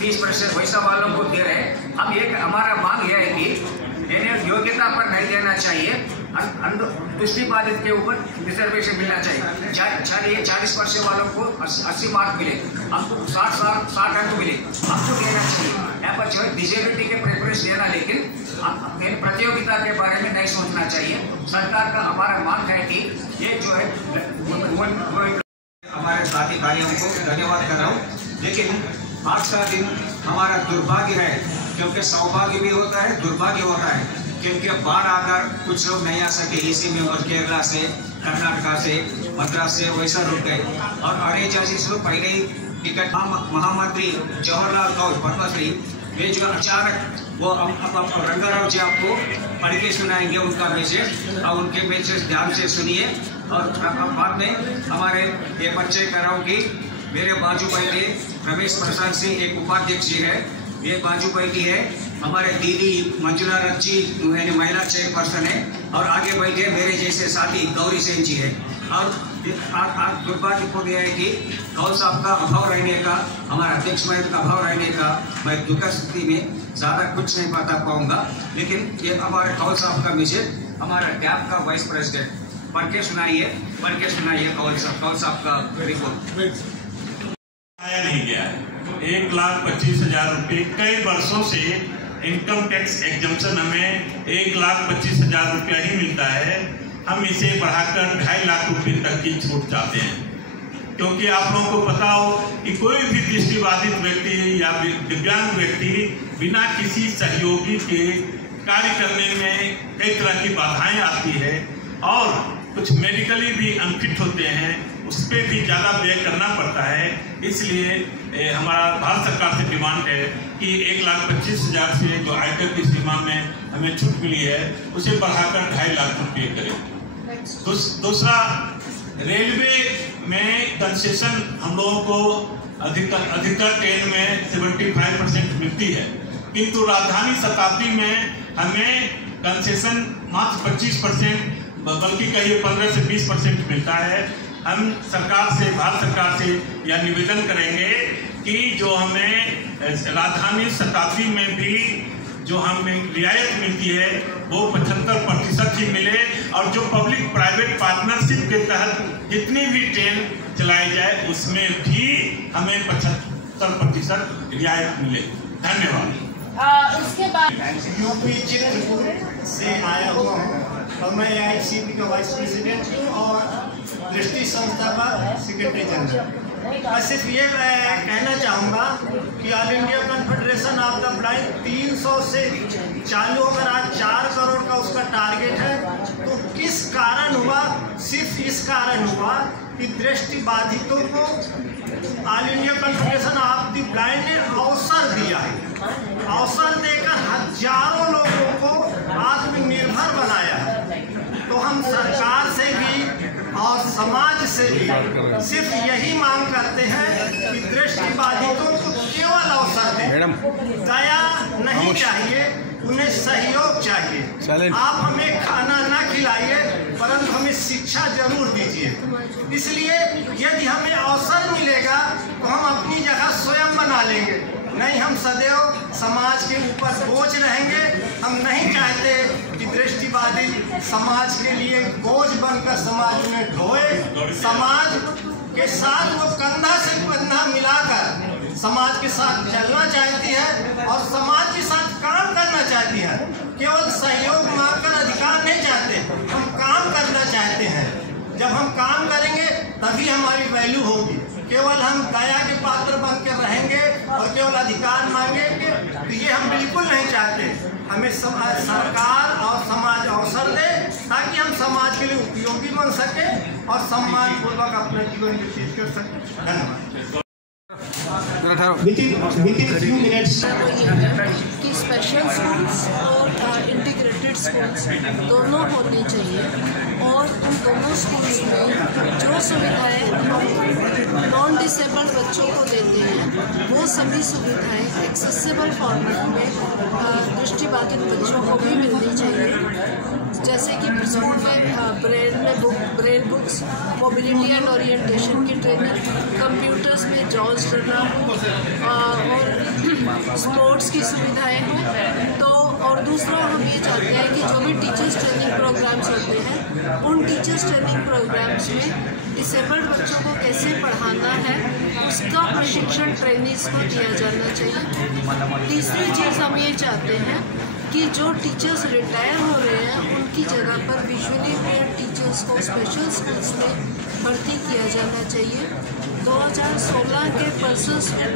30% वैसा वालों को दे रहे हैं। हम एक हमारा मांग यह है कि योग्यता पर नहीं देना चाहिए, दृष्टिबाधित के ऊपर रिजर्वेशन मिलना चाहिए। 40% वालों को 80 मार्क मिले, हमको 60 अंक मिले, हमको देना चाहिए। यहाँ पर जो है डिजेबिलिटी के प्रेफरेंस देना, लेकिन प्रतियोगिता के बारे में नहीं सोचना चाहिए। सरकार का हमारा मांग है कि ये जो है हमारे साथी भाइयों को धन्यवाद कर रहा हूँ। लेकिन आज का दिन हमारा दुर्भाग्य है, क्योंकि सौभाग्य भी होता है, दुर्भाग्य होता है, क्योंकि बाढ़ आकर कुछ लोग नहीं आ सके इसी में, और केरला से, कर्नाटका से, मद्रास से वैसा रुक गए। और अरेजाजी से पहले ही टिकट महामंत्री जवाहरलाल नेहरू पद्मश्री, वे जो अचानक वो रंगाराव जी आपको पढ़ के सुनाएंगे उनका मैसेज, और उनके मैसेज ध्यान से सुनिए। और बाद में हमारे ये परिचय कराऊँ कि मेरे बाजू बैठे रमेश प्रसाद सिंह एक उपाध्यक्ष जी है, ये बाजू बैठी है हमारे दीदी मंजुला रथ जी, महिला चेयरपर्सन है, और आगे बैठे मेरे जैसे साथी गौरी सेन जी है। और आज दुर्भाग्यपूर्ण है कि कौल साहब का अभाव रहने का, हमारा अध्यक्ष महोदय का अभाव रहने का, मैं दुख स्थिति में ज़्यादा कुछ नहीं बता पाऊंगा। लेकिन ये हमारे कौल साहब का मैसेज हमारा डैप का वाइस प्रेसिडेंट पढ़ के सुनाइए कौल साहब का रिपोर्ट। आया नहीं गया है। 1,25,000 रुपये कई वर्षों से इनकम टैक्स एग्जम्पशन हमें 1,25,000 रुपया ही मिलता है। हम इसे बढ़ाकर 2.5 लाख रुपये तक की छूट चाहते हैं, क्योंकि आप लोगों को पता हो कि कोई भी दृष्टिबाधित व्यक्ति या दिव्यांग व्यक्ति बिना किसी सहयोगी के कार्य करने में कई तरह की बाधाएं आती है, और कुछ मेडिकली भी अनफिट होते हैं, उस पर भी ज़्यादा व्यय करना पड़ता है। इसलिए हमारा भारत सरकार से डिमांड है कि 1,25,000 से जो आयकर की सीमा में हमें छूट मिली है उसे बढ़ाकर 2.5 लाख रुपये करें। दूसरा, रेलवे में कंसेशन हम लोगों को अधिकतर ट्रेन में 75% मिलती है, किंतु राजधानी शताब्दी में हमें कंसेशन मात्र 25%, बल्कि कहीं 15 से 20% मिलता है। हम भारत सरकार से यह निवेदन करेंगे कि जो हमें राजधानी शताब्दी में भी जो हमें रियायत मिलती है वो 75% ही मिले, और जो पब्लिक प्राइवेट पार्टनरशिप के तहत जितनी भी ट्रेन चलाई जाए उसमें भी हमें 75% रियायत मिले। धन्यवाद। उसके बाद यूपी चित्रकूट से आया हुआ हूँ, और मैं AICP का वाइस प्रेसिडेंट हूँ और दृष्टि संस्था का सेक्रेटरी जनरल। मैं सिर्फ ये कहना चाहूँगा कि all India confederation of the blind 300 से चालू, अगर आज 4 करोड़ का उसका टारगेट है, तो किस कारण हुआ? सिर्फ इस कारण हुआ कि दृष्टिबाधितों को all India confederation of the blind ने अवसर दिया है। अवसर देकर हजारों लोगों को आत्मनिर्भर बनाया है। तो हम सरकार से भी और समाज से भी सिर्फ यही मांग करते हैं कि दृष्टिबाधितों को केवल अवसर दें, दया नहीं चाहिए, उन्हें सहयोग चाहिए। आप हमें खाना ना खिलाइए, परंतु हमें शिक्षा जरूर दीजिए। इसलिए यदि हमें अवसर मिलेगा तो हम अपनी जगह स्वयं बना लेंगे, नहीं हम सदैव समाज के ऊपर बोझ रहेंगे। हम नहीं चाहते कि दृष्टिबाधित समाज के लिए बोझ बनकर समाज में ढोए। समाज के साथ वो कंधा से कंधा मिलाकर समाज के साथ चलना चाहती है और समाज के साथ काम करना चाहती है। केवल सहयोग मांगकर अधिकार नहीं चाहते, हम काम करना चाहते हैं। जब हम काम करेंगे तभी हमारी वैल्यू होगी। केवल हम दया के पात्र बनकर रहेंगे और केवल अधिकार मांगेंगे तो ये हम बिल्कुल नहीं चाहते। हमें सरकार और समाज अवसर दे ताकि हम समाज के लिए उपयोगी बन सके और सम्मानपूर्वक अपना जीवन व्यतीत कर सकें। धन्यवाद। कि स्पेशल स्कूल्स और इंटीग्रेटेड स्कूल्स दोनों होने चाहिए, और उन दोनों स्कूल्स में जो सुविधाएं नॉन डिसेबल्ड बच्चों को देते हैं वो सभी सुविधाएं एक्सेसिबल फॉर्मेट में दृष्टिबाधित बच्चों को भी मिलनी चाहिए। जैसे कि स्कूल में Braille books, mobility and orientation की ट्रेनिंग, कंप्यूटर्स में जॉब्स करना और स्पोर्ट्स की सुविधाएं हों। तो और दूसरा हम ये चाहते हैं कि जो भी टीचर्स ट्रेनिंग प्रोग्राम्स होते हैं उन टीचर्स ट्रेनिंग प्रोग्राम्स में डिसेबल्ड बच्चों को कैसे पढ़ाना है उसका प्रशिक्षण ट्रेनिंग्स को दिया जाना चाहिए। तीसरी चीज़ हम ये चाहते हैं कि जो टीचर्स रिटायर हो रहे हैं उनकी जगह पर विजुअली इम्पेयर्ड टीचर्स को स्पेशल स्कूल्स में भर्ती किया जाना चाहिए। 2016 के पर्सन्स एक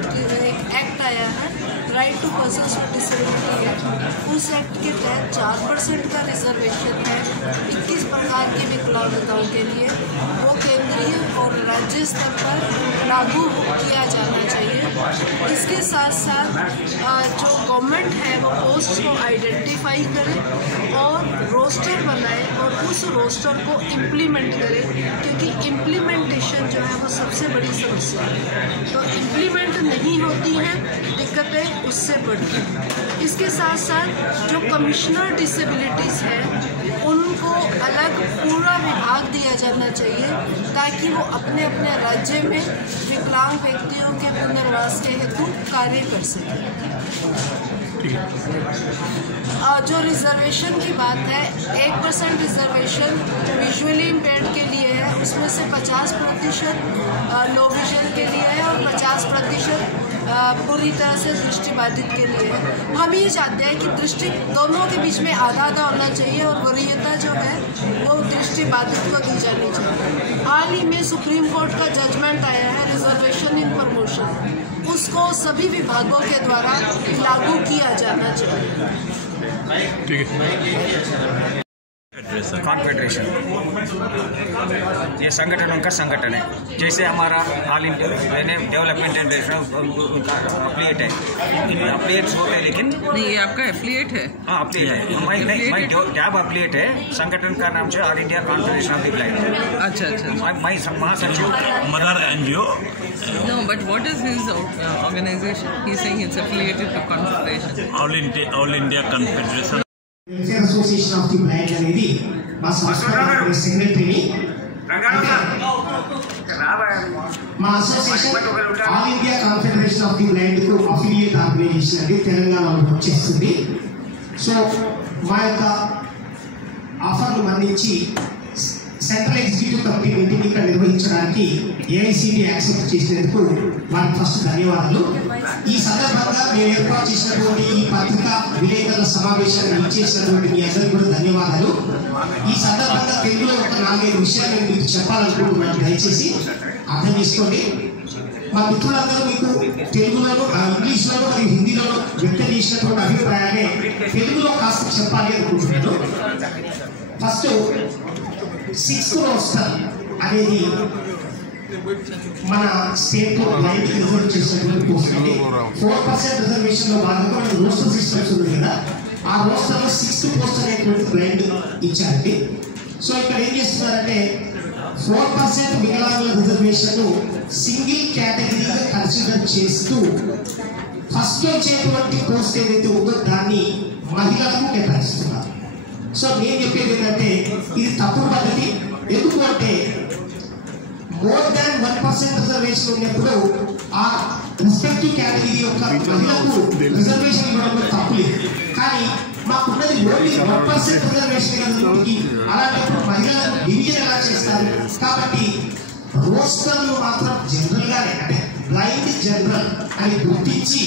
एक्ट आया है, right to persons with disability act. उस एक्ट के तहत 4% का रिजर्वेशन है 21 प्रकार की विकलांगताओं के लिए। वो केंद्रीय और राज्य स्तर पर लागू किया जाना चाहिए। इसके साथ साथ जो गवर्नमेंट है वो पोस्ट को आइडेंटिफाई करे और रोस्टर बनाए और उस रोस्टर को इम्प्लीमेंट करे, क्योंकि इम्प्लीमेंटेशन जो है वो सबसे बड़ी समस्या है। तो इम्प्लीमेंट नहीं होती हैं, दिक्कतें उससे बढ़ती हैं। इसके साथ साथ जो कमिश्नर डिसेबिलिटीज़ हैं उनको अलग पूरा विभाग दिया जाना चाहिए ताकि वो अपने अपने राज्य में विकलांग व्यक्तियों के पुनर्वास के हेतु कार्य कर सकें। जो रिजर्वेशन की बात है, 1% रिजर्वेशन विजुअली इम्पेयर्ड के लिए है, उसमें से 50% लो विजन के लिए है और 50% पूरी तरह से दृष्टिबाधित के लिए है। हम ये चाहते हैं कि दृष्टि दोनों के बीच में आधा आधा होना चाहिए और वरीयता जो है वो दृष्टिबाधित को दी जानी चाहिए। हाल ही में सुप्रीम कोर्ट का जजमेंट आया है रिजर्वेशन इन प्रमोशन, उसको सभी विभागों के द्वारा लागू किया जाना चाहिए। कॉन्फेडरेशन ये संगठनों का संगठन है। जैसे हमारा ऑल इंडिया डेवलपमेंट उनका अफिलिएट है, अफिलिएट्स होते हैं लेकिन नहीं, ये आपका एफिलिएट है। हाँ, अफिलिएट है। मैं टैब अफिलिएट है। संगठन का नाम है all India confederation of the blind. अच्छा। मैं महासचिव mother NGO. No, but what is his organization? He's saying it's affiliated to Confederation. All India Confederation. Welfare association of the blind అనేది మా సంస్థ సెక్రటరీని. మా association all India confederation of the blind కు affiliate organisation అనేది తెలంగాణలో వచ్చేస్తుంది. So మా యొక్క ఆఫర్ను మన్నించి సెంట్రల్ ఎగ్జిక్యూటివ్ కమిటీ మీటింగ్ ఇక్కడ నిర్వహించడానికి ఏఐసిబి యాక్సెప్ట్ చేసినందుకు వారికి ఫస్ట్ ధన్యవాదాలు. ఈ సందర్భంగా మేము ఏర్పాటు చేసినటువంటి ఈ పత్రికా విలేకరుల సమావేశాన్ని ఇచ్చేసినటువంటి మీ అందరికీ కూడా ధన్యవాదాలు. ఈ సందర్భంగా తెలుగులో ఒక 4-5 విషయాలు నేను మీకు చెప్పాలనుకుంటున్నాను, దయచేసి అర్థం చేసుకోండి. మా మిత్రులందరూ మీకు తెలుగులోను, ఇంగ్లీష్లోను మరియు హిందీలోను వ్యక్తం చేసినటువంటి అభిప్రాయాన్ని తెలుగులో కాస్త చెప్పాలి అనుకుంటున్నాను. ఫస్ట్ 6th రోస్టర్ అనేది మన స్టేట్ బ్లైండ్ రిజర్వ్ చేసినటువంటి పోస్ట్ అండి. 4% రిజర్వేషన్ లో భాగంగా మనకి రోస్టర్ సిస్టమ్స్ ఉంది కదా, ఆ రోస్టర్ లో 6th పోస్ట్ అనేటువంటి బ్లైండ్ ఇచ్చారండి. సో ఇక్కడ ఏం చేస్తున్నారంటే 4% వికలాంగుల రిజర్వేషన్ సింగిల్ కేటగిరీగా కన్సిడర్ చేస్తూ ఫస్ట్ వచ్చేటువంటి పోస్ట్ ఏదైతే ఉందో దాన్ని మహిళలకు కేటాయిస్తున్నారు. సో నేను చెప్పేది ఏంటంటే ఇది తప్పుడు పద్ధతి. ఎందుకు అంటే మోర్ దాన్ 1% రిజర్వేషన్ ఉన్నప్పుడు ఆ రెస్పెక్టివ్ కేటగిరీ యొక్క మహిళకు రిజర్వేషన్ ఇవ్వడంలో తప్పు లేదు. కానీ మాకున్నది ఓన్లీ 1% రిజర్వేషన్ కనుక అలాంటప్పుడు మహిళలను డివిజన్ ఎలా చేస్తారు? కాబట్టి రోస్టర్లు మాత్రం జనరల్ గానే అంటే బ్లైండ్ జనరల్ అని గుర్తించి